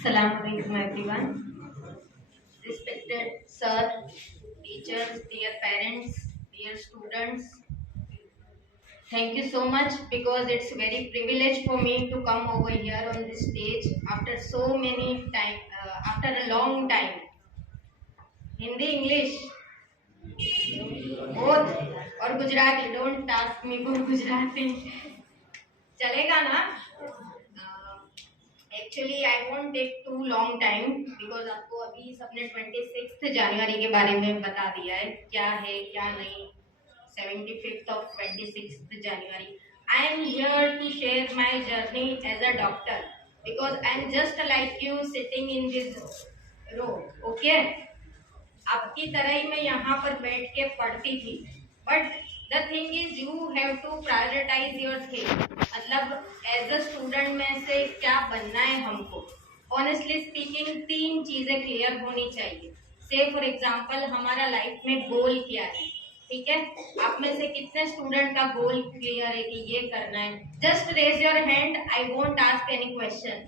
Assalamualaikum everyone. Respected sir, teachers, dear parents, dear students. Thank you so much because it's very privilege for me to come over here on this stage after so many time, after a long time. Hindi, English, both और Gujarati. Don't ask me for Gujarati. चलेगा ना? Actually I won't take too long time because आपको अभी सबने 26 जनवरी के बारे में बता दिया है क्या है क्या नहीं. 75th of 26th January. I am here to share my journey as a doctor because I am just like you sitting in this row. Okay? आपकी तरह ही मैं यहाँ पर बैठ के पढ़ती थी. But the thing is you have to prioritise your thing. मतलब एज अ स्टूडेंट में से क्या बनना है हमको. ऑनेस्टली स्पीकिंग 3 चीजें क्लियर होनी चाहिए. से फॉर एग्जाम्पल हमारा लाइफ में गोल क्या है. ठीक है, आप में से कितने स्टूडेंट का गोल क्लियर है कि ये करना है. Just raise your hand. I won't ask any question.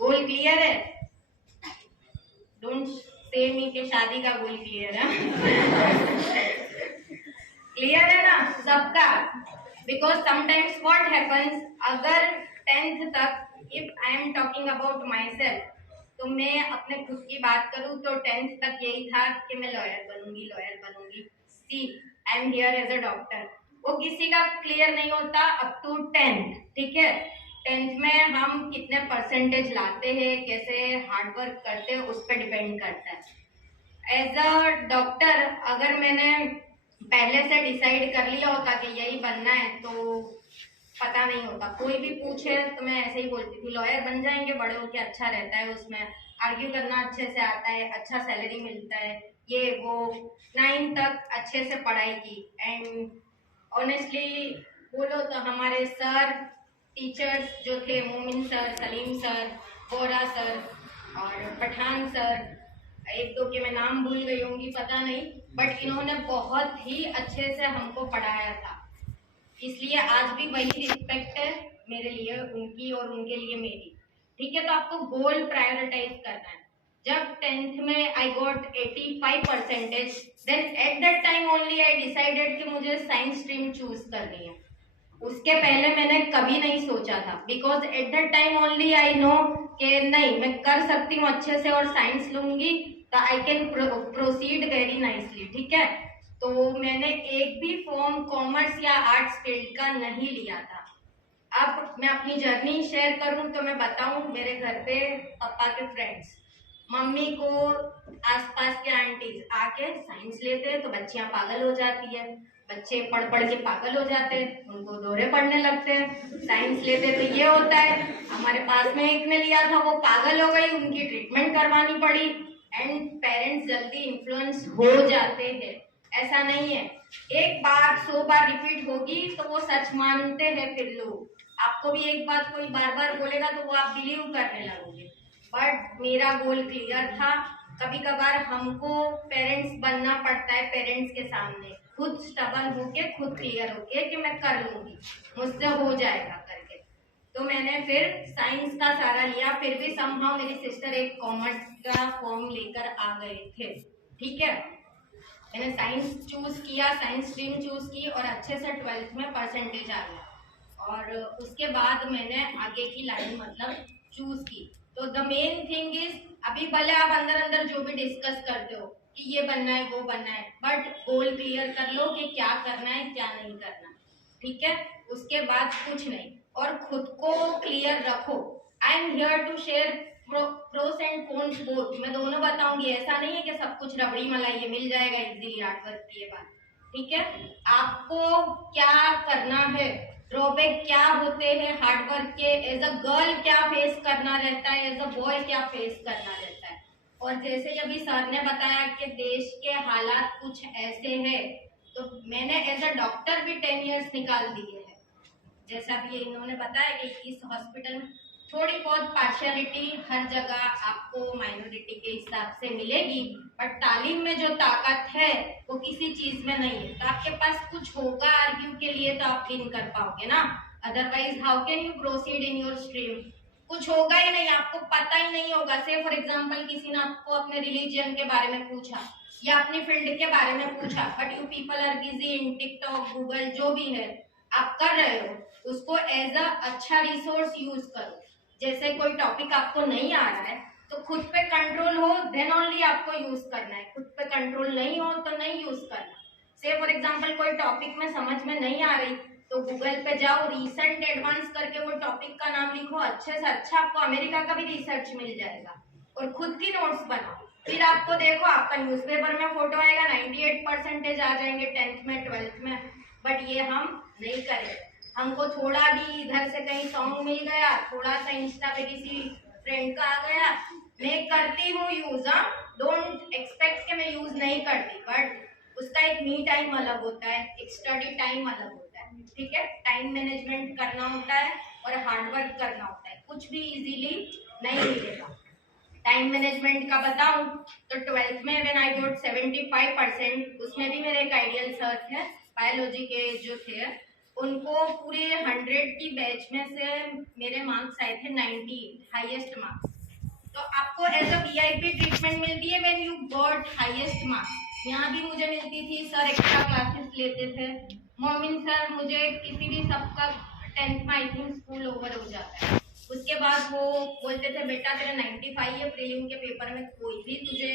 Goal clear है. डोंट से मी के शादी का गोल क्लियर है. क्लियर है ना सबका. बिकॉज समटाइम्स व्हाट हैपन्स, अगर 10th तक if I am talking about my self, तो मैं अपने खुद की बात करूं तो 10th तक यही था कि मैं लॉयर बनूंगी. See I am here as a doctor. वो किसी का क्लियर नहीं होता अप टू 10th. ठीक है, 10th में हम कितने परसेंटेज लाते हैं, कैसे हार्डवर्क करते हैं, उस पर डिपेंड करता है. एज अ डॉक्टर अगर मैंने पहले से डिसाइड कर लिया होता कि यही बनना है तो पता नहीं होता. कोई भी पूछे तो मैं ऐसे ही बोलती थी लॉयर बन जाएंगे, बड़े होके अच्छा रहता है, उसमें आर्ग्यू करना अच्छे से आता है, अच्छा सैलरी मिलता है, ये वो. 9 तक अच्छे से पढ़ाई की. एंड ऑनेस्टली बोलो तो हमारे सर टीचर्स जो थे, मोमिन सर, सलीम सर, बोरा सर और पठान सर, एक दो के मैं नाम भूल गई होंगी पता नहीं, बट इन्होंने बहुत ही अच्छे से हमको पढ़ाया था. इसलिए आज भी वही रिस्पेक्ट है मेरे लिए उनकी और उनके लिए मेरी. ठीक है, तो आपको गोल प्रायोरिटाइज करना है. जब 10th में I got 85%, then at that time only I decided कि मुझे साइंस स्ट्रीम चूज करनी है. उसके पहले मैंने कभी नहीं सोचा था because at that time only I know कि नहीं मैं कर सकती हूँ अच्छे से और साइंस लूंगी तो I can proceed very nicely. ठीक है, तो मैंने एक भी फॉर्म कॉमर्स या आर्ट्स फील्ड का नहीं लिया था. अब मैं अपनी जर्नी शेयर करूं तो मैं बताऊं, मेरे घर पे पापा के फ्रेंड्स, मम्मी को आसपास के आंटीज आके साइंस लेते हैं तो बच्चियां पागल हो जाती है, बच्चे पढ़ पढ़ के पागल हो जाते हैं, उनको दौरे पड़ने लगते हैं. साइंस लेते तो ये होता है. हमारे पास में एक ने लिया था, वो पागल हो गई, उनकी ट्रीटमेंट करवानी पड़ी. एंड पेरेंट्स जल्दी इन्फ्लुएंस हो जाते हैं. ऐसा नहीं है, एक बार 100 बार रिपीट होगी तो वो सच मानते हैं फिर लोग. आपको भी एक बात कोई बार बार बोलेगा तो वो आप बिलीव करने लगोगे. बट मेरा गोल क्लियर था. कभी कभार हमको पेरेंट्स बनना पड़ता है, पेरेंट्स के सामने खुद स्टबन होके, खुद क्लियर होके कि मैं कर लूंगी, मुझसे हो जाएगा करके. तो मैंने फिर साइंस का सारा लिया. फिर भी समहाउ मेरी सिस्टर एक कॉमर्स का फॉर्म लेकर आ गए थे. ठीक है, मैंने साइंस चूज किया, साइंस स्ट्रीम चूज की और अच्छे से 12th में परसेंटेज आ गया. और उसके बाद मैंने आगे की लाइन मतलब चूज की. तो द मेन थिंग इज, अभी भले आप अंदर अंदर जो भी डिस्कस करते हो कि ये बनना है वो बनना है, बट गोल क्लियर कर लो कि क्या करना है क्या नहीं करना. ठीक है, उसके बाद कुछ नहीं. और खुद को क्लियर रखो. I am here to share pros and cons both. मैं दोनों बताऊंगी. ऐसा नहीं है कि सब कुछ रबड़ी मलाई ये मिल जाएगा इजीली हार्डवर्क किए बाद. ठीक है, आपको क्या करना है, ड्रॉबैक क्या होते हैं हार्डवर्क के, एज अ गर्ल क्या फेस करना रहता है, एज अ बॉय क्या फेस करना रहता है. और जैसे अभी सर ने बताया कि देश के हालात कुछ ऐसे हैं, तो मैंने एज अ डॉक्टर भी 10 years निकाल दिए हैं. जैसा भी इन्होंने बताया कि इस हॉस्पिटल में थोड़ी बहुत पार्शियलिटी हर जगह आपको माइनॉरिटी के हिसाब से मिलेगी, बट तालीम में जो ताकत है वो किसी चीज में नहीं है. तो आपके पास कुछ होगा आर्ग्यू के लिए तो आप विन कर पाओगे ना. Otherwise how can you proceed in your stream. कुछ होगा ही नहीं, आपको पता ही नहीं होगा। से फॉर एग्जाम्पल किसी ने आपको अपने रिलीजन के बारे में पूछा या अपनी फील्ड के बारे में पूछा, but you people are busy in TikTok, Google, जो भी है आप कर रहे हो, उसको एज अ अच्छा रिसोर्स यूज करो। जैसे कोई टॉपिक आपको नहीं आ रहा है तो खुद पे कंट्रोल हो देन ओनली आपको यूज करना है, खुद पे कंट्रोल नहीं हो तो नहीं यूज करना। से फॉर एग्जाम्पल कोई टॉपिक में समझ में नहीं आ रही तो गूगल पे जाओ, रिसेंट एडवांस करके वो टॉपिक का नाम लिखो, अच्छे से अच्छा आपको अमेरिका का भी रिसर्च मिल जाएगा, और खुद की नोट्स बनाओ। फिर आपको देखो आपका न्यूज़पेपर में फोटो आएगा, 98% आ जाएंगे 10th में 12th में। बट ये हम नहीं करें। हमको थोड़ा भी इधर से कहीं सॉन्ग मिल गया, थोड़ा सा इंस्टा पे किसी फ्रेंड का आ गया, मैं करती हूँ यूज। डोंट एक्सपेक्ट कि मैं यूज नहीं करती, बट उसका एक मी टाइम अलग होता है, एक स्टडी टाइम अलग होता है, ठीक है। टाइम मैनेजमेंट करना होता है और हार्डवर्क करना होता है, कुछ भी इजीली नहीं मिलेगा। टाइम मैनेजमेंट का बताऊं तो 12th में व्हेन आई गॉट 75%, उसमें भी मेरे एक आइडियल सर थे बायोलॉजी के जो थे, उनको पूरे 100 की बैच में से मेरे मार्क्स आए थे 90, हाईएस्ट मार्क्स। तो आपको एज अ वीआईपी ट्रीटमेंट मिलती है when you got highest marks. यहाँ भी मुझे मिलती थी, सर एक्स्ट्रा क्लासेस लेते थे, मोमिन सर मुझे किसी भी सबका 10th में आई थिंक स्कूल ओवर हो जाता है, उसके बाद वो बोलते थे बेटा तेरे 95 है, प्रीलिम के पेपर में कोई भी तुझे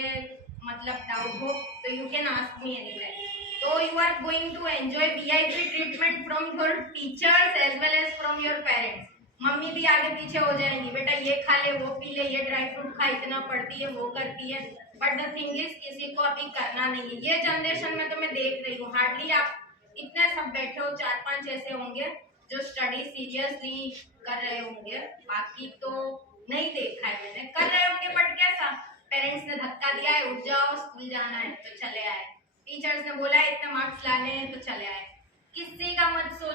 मतलब डाउट हो तो you can ask me anytime. तो you are going to enjoy VIP treatment from your teachers as well as from your parents. Mummy भी आगे पीछे हो जाएंगी, बेटा ये खा ले, वो पी ले, ये ड्राई फ्रूट खा, इतना पढ़ती है, वो करती है। बट द थिंग इज किसी को अभी करना नहीं है। ये जनरेशन में तो मैं देख रही हूँ, हार्डली आप इतने सब बैठे हो, 4-5 ऐसे होंगे जो स्टडी सीरियसली कर रहे होंगे, बाकी तो नहीं देखा है मैंने। कर रहे होंगे बट कैसा, पेरेंट्स ने धक्का दिया है उठ जाओ स्कूल जाना है तो चले आए, टीचर्स ने बोला है इतने मार्क्स लाने हैं तो चले आए, किसी का मत सोचो।